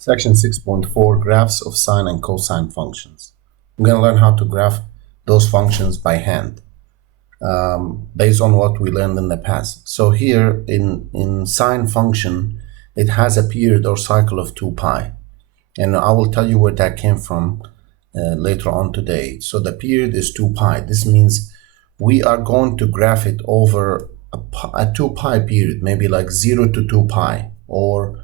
Section 6.4 Graphs of Sine and Cosine Functions. I'm going to learn how to graph those functions by hand based on what we learned in the past. So here in sine function, it has a period or cycle of 2 pi. And I will tell you where that came from later on today. So the period is 2 pi. This means we are going to graph it over a 2 pi period, maybe like 0 to 2 pi or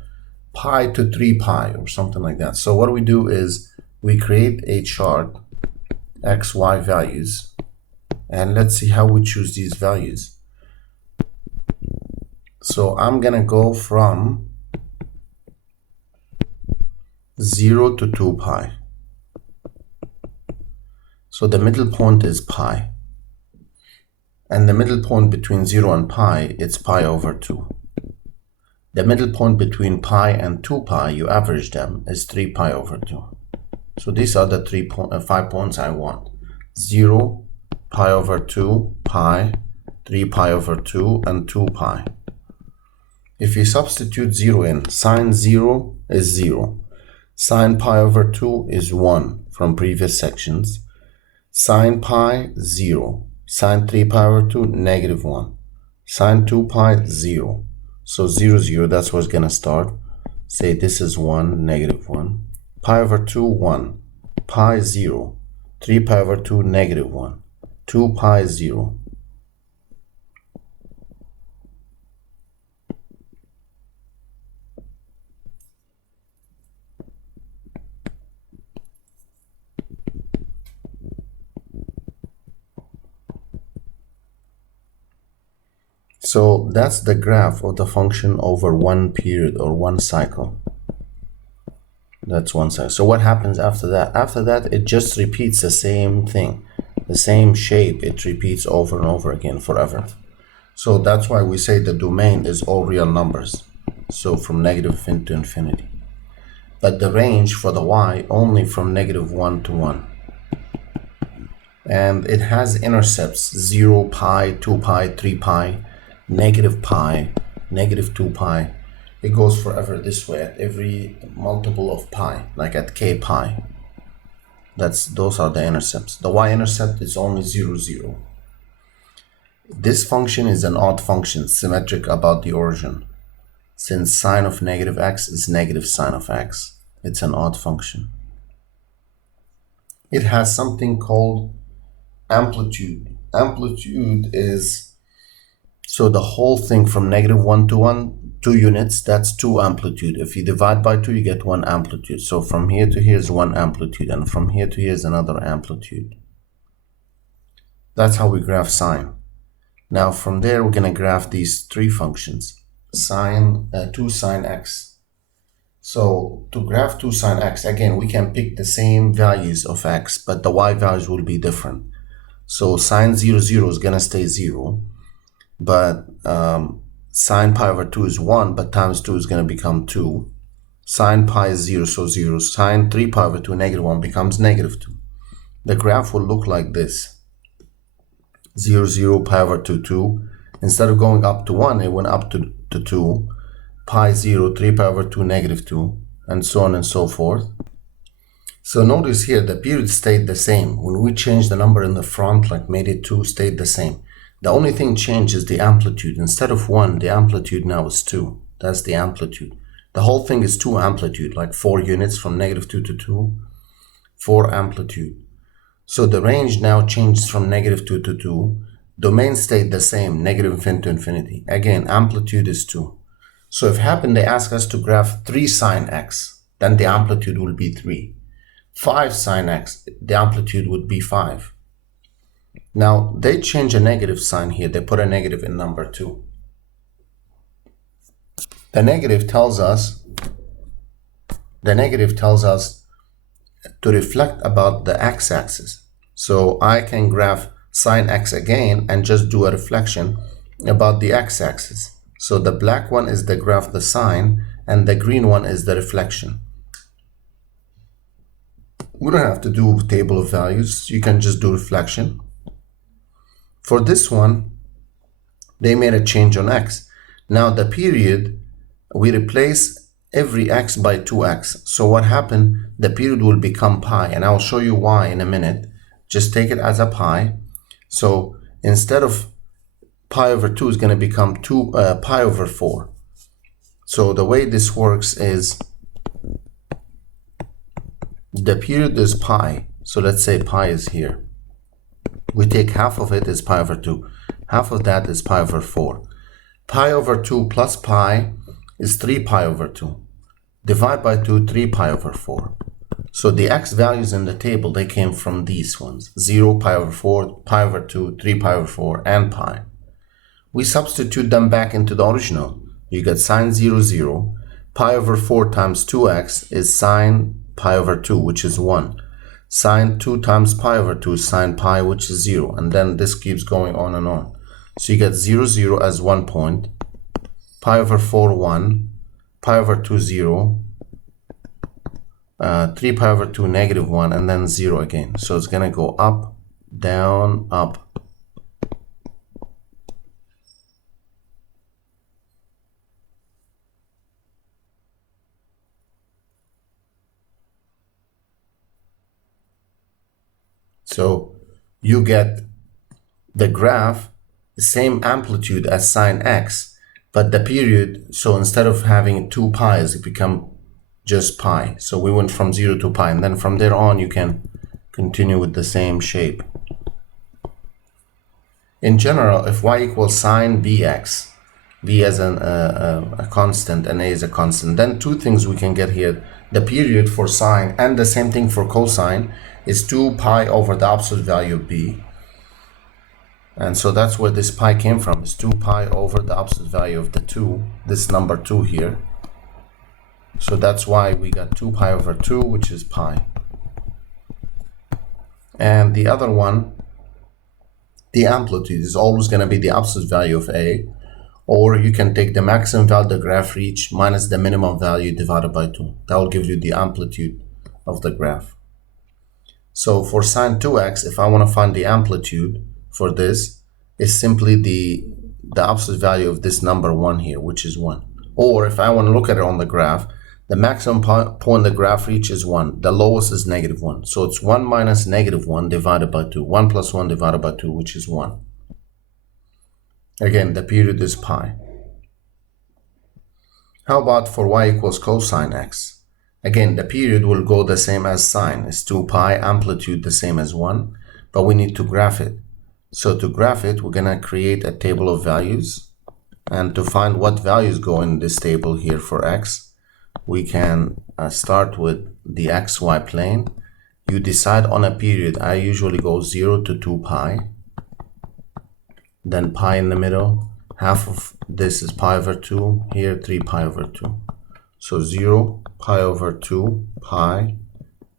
pi to 3 pi or something like that. So what we do is we create a chart, x, y values, and let's see how we choose these values. So I'm gonna go from 0 to 2 pi. So the middle point is pi. And the middle point between 0 and pi, it's pi over 2. The middle point between pi and 2 pi, you average them, is 3 pi over 2. So these are the 5 points I want. 0, pi over 2, pi, 3 pi over 2, and 2 pi. If you substitute 0 in, sine 0 is 0. Sine pi over 2 is 1 from previous sections. Sine pi, 0. Sine 3 pi over 2, negative 1. Sine 2 pi, 0. So 0, 0, that's where it's going to start. Say this is 1, negative 1. Pi over 2, 1. Pi, 0. 3 pi over 2, negative 1. 2 pi, 0. So that's the graph of the function over one period or one cycle. That's one cycle. So what happens after that? After that, it just repeats the same thing, the same shape. It repeats over and over again forever. So that's why we say the domain is all real numbers. So from negative to infinity. But the range for the y only from negative 1 to 1. And it has intercepts 0, pi, 2 pi, 3 pi, negative pi, negative 2 pi. It goes forever this way at every multiple of pi, like at k pi. Those are the intercepts. The y-intercept is only 0, 0. This function is an odd function, symmetric about the origin. Since sine of negative x is negative sine of x, it's an odd function. It has something called amplitude. Amplitude is, so the whole thing from negative 1 to 1, 2 units, that's 2 amplitude. If you divide by 2, you get 1 amplitude. So from here to here is 1 amplitude, and from here to here is another amplitude. That's how we graph sine. Now from there, we're going to graph these 3 functions. Sine, 2 sine x. So to graph 2 sine x, again, we can pick the same values of x, but the y values will be different. So sine 0, 0 is going to stay 0. But sine pi over 2 is 1, but times 2 is going to become 2. Sine pi is 0, so 0. Sine 3 pi over 2, negative 1, becomes negative 2. The graph will look like this. 0, 0, pi over 2, 2. Instead of going up to 1, it went up to 2. Pi 0, 3 pi over 2, negative 2, and so on and so forth. So notice here, the period stayed the same. When we changed the number in the front, like made it 2, stayed the same. The only thing changed is the amplitude. Instead of 1, the amplitude now is 2. That's the amplitude. The whole thing is 2 amplitude, like 4 units from negative 2 to 2. 4 amplitude. So the range now changes from negative 2 to 2. Domain stayed the same, negative infinity to infinity. Again, amplitude is 2. So if they ask us to graph 3 sine x, then the amplitude will be 3. 5 sine x, the amplitude would be 5. Now, they change a negative sign here. They put a negative in number 2. The negative tells us to reflect about the x-axis. So I can graph sine x again and just do a reflection about the x-axis. So the black one is the graph, the sine, and the green one is the reflection. We don't have to do table of values. You can just do reflection. For this one, they made a change on x. Now the period, we replace every x by 2x. So what happened, the period will become pi, and I'll show you why in a minute. Just take it as a pi. So instead of pi over 2 is going to become pi over 4. So the way this works is the period is pi. So let's say pi is here. We take half of it is pi over 2. Half of that is pi over 4. Pi over 2 plus pi is 3 pi over 2. Divide by 2, 3 pi over 4. So the x values in the table, they came from these ones. 0, pi over 4, pi over 2, 3 pi over 4, and pi. We substitute them back into the original. You get sine 0, 0. Pi over 4 times 2x is sine pi over 2, which is 1. Sine 2 times pi over 2 is sine pi, which is 0. And then this keeps going on and on. So you get 0, 0 as 1 point. Pi over 4, 1. Pi over 2, 0. 3 pi over 2, negative 1. And then 0 again. So it's going to go up, down, up. So you get the graph, the same amplitude as sine x, but the period, so instead of having 2 pi's, it become just pi. So we went from 0 to pi, and then from there on you can continue with the same shape. In general, if y equals sine bx, b as a constant and a is a constant, then two things we can get here. The period for sine, and the same thing for cosine, is 2 pi over the absolute value of b. And so that's where this pi came from, is 2 pi over the absolute value of the 2, this number 2 here. So that's why we got 2 pi over 2, which is pi. And the other one, the amplitude is always going to be the absolute value of a, or you can take the maximum value the graph reached minus the minimum value divided by 2. That will give you the amplitude of the graph. So for sine 2x, if I want to find the amplitude for this, is simply the absolute value of this number 1 here, which is 1. Or if I want to look at it on the graph, the maximum point the graph reaches is 1. The lowest is negative 1. So it's 1 minus negative 1 divided by 2. 1 plus 1 divided by 2, which is 1. Again, the period is pi. How about for y equals cosine x? Again, the period will go the same as sine. It's 2 pi, amplitude the same as 1, but we need to graph it. So to graph it, we're going to create a table of values. And to find what values go in this table here for x, we can start with the xy plane. You decide on a period. I usually go 0 to 2 pi. Then pi in the middle. Half of this is pi over 2. Here, 3 pi over 2. So 0, pi over 2, pi,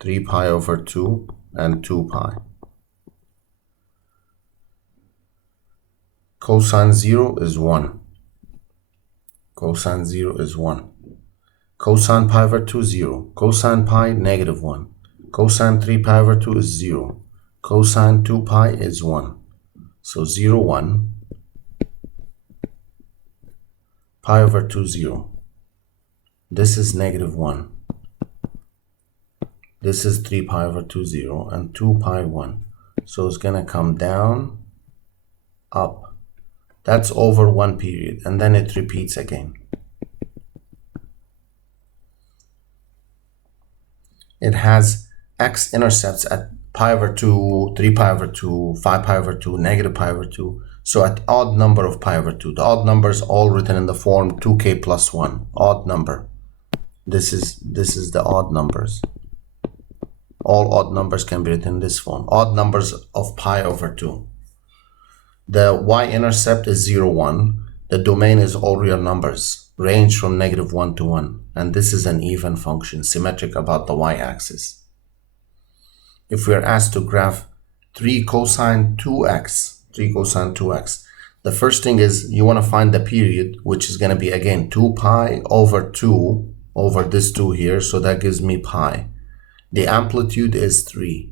3 pi over 2, and 2 pi. Cosine 0 is 1. Cosine 0 is 1. Cosine pi over 2, 0. Cosine pi, negative 1. Cosine 3 pi over 2 is 0. Cosine 2 pi is 1. So 0, 1. Pi over 2, 0. This is negative 1. This is 3 pi over 2, 0. And 2 pi, 1. So it's going to come down, up. That's over one period. And then it repeats again. It has x-intercepts at pi over 2, 3 pi over 2, 5 pi over 2, negative pi over 2. So at odd number of pi over 2. The odd numbers all written in the form 2k plus 1. Odd number. This is the odd numbers. All odd numbers can be written in this form. Odd numbers of pi over 2. The y-intercept is 0, 1. The domain is all real numbers. Range from negative 1 to 1. And this is an even function, symmetric about the y-axis. If we are asked to graph 3 cosine 2x, the first thing is you want to find the period, which is going to be, again, 2 pi over 2 over this 2 here. So that gives me pi. The amplitude is 3.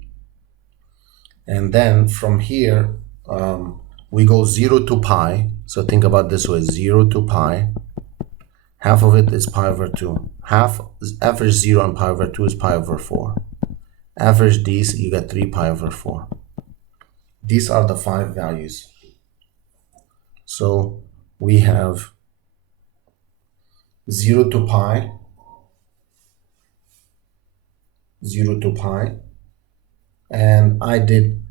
And then from here, we go 0 to pi. So think about this way, 0 to pi. Half of it is pi over 2. Average 0 and pi over 2 is pi over 4. Average these, you get 3 pi over 4. These are the 5 values. So we have 0 to pi, 0 to pi, and I did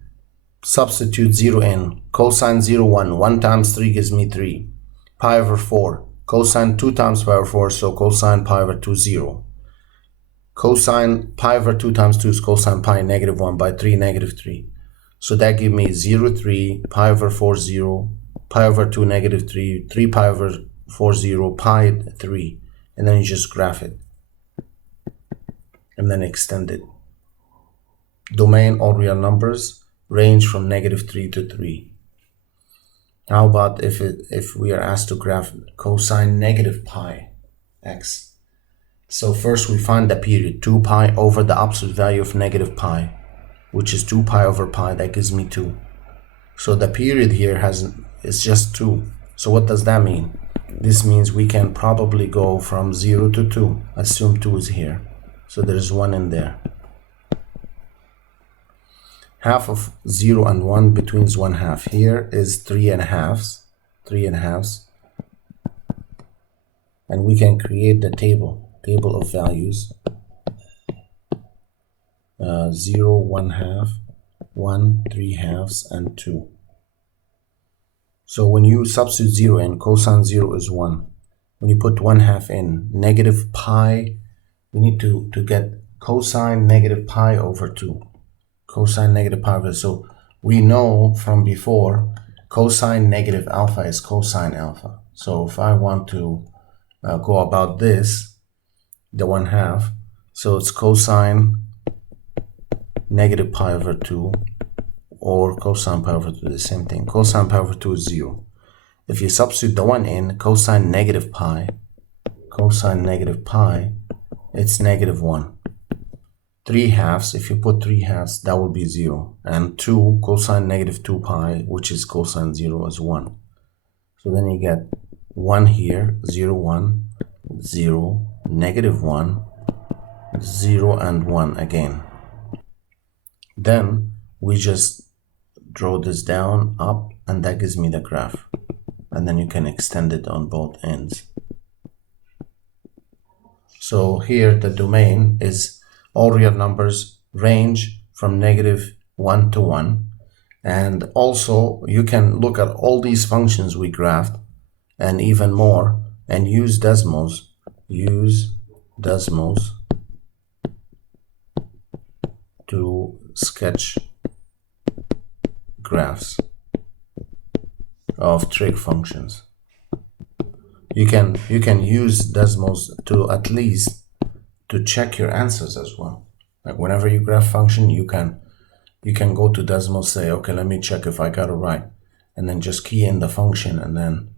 substitute 0 in. Cosine 0, 1. 1 times 3 gives me 3. Pi over 4. Cosine 2 times pi over 4, so cosine pi over 2, 0. Cosine pi over 2 times 2 is cosine pi negative 1 by 3, negative 3. So that gives me 0, 3, pi over 4, 0, pi over 2, negative 3, 3 pi over 4, 0, pi 3. And then you just graph it. And then extend it. Domain, all real numbers, range from negative 3 to 3. How about if we are asked to graph cosine negative pi x? So first we find the period, 2 pi over the absolute value of negative pi, which is 2 pi over pi, that gives me 2. So the period here is just 2. So what does that mean? This means we can probably go from 0 to 2. Assume 2 is here. So there's 1 in there. Half of 0 and 1 between is 1/2. Here is 3.5. 3.5. And we can create the table of values. 0, 1/2, 1, 3/2, and 2. So when you substitute 0 in, cosine 0 is 1. When you put 1/2 in, negative pi, we need to get cosine negative pi over 2. Cosine negative pi over 2. So we know from before, cosine negative alpha is cosine alpha. So if I want to go about this, the 1/2, so it's cosine negative pi over 2 or cosine pi over 2, the same thing. Cosine pi over 2 is 0. If you substitute the 1 in, cosine negative pi, it's negative 1. 3/2, if you put 3/2, that would be 0. And 2, cosine negative 2 pi, which is cosine 0, is 1. So then you get 1 here, 0, 1, 0, negative 1, 0, and 1 again. Then we just draw this down, up, and that gives me the graph. And then you can extend it on both ends. So here the domain is all real numbers, range from negative 1 to 1. And also you can look at all these functions we graphed and even more and use Desmos. To sketch graphs of trig functions. You can use Desmos to at least to check your answers as well. Like whenever you graph function, you can go to Desmos, say, okay, let me check if I got it right, and then just key in the function and then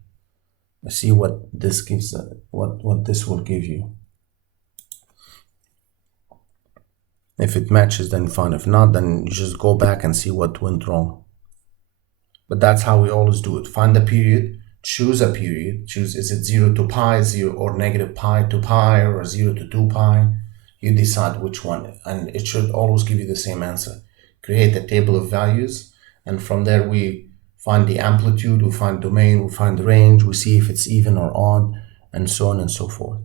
see what this gives, what this will give you. If it matches, then fine. If not, then you just go back and see what went wrong. But that's how we always do it. Find the period, choose a period, is it 0 to pi, 0 or negative pi to pi, or 0 to 2 pi. You decide which one, and it should always give you the same answer. Create a table of values, and from there we find the amplitude, we find domain, we find the range, we see if it's even or odd, and so on and so forth.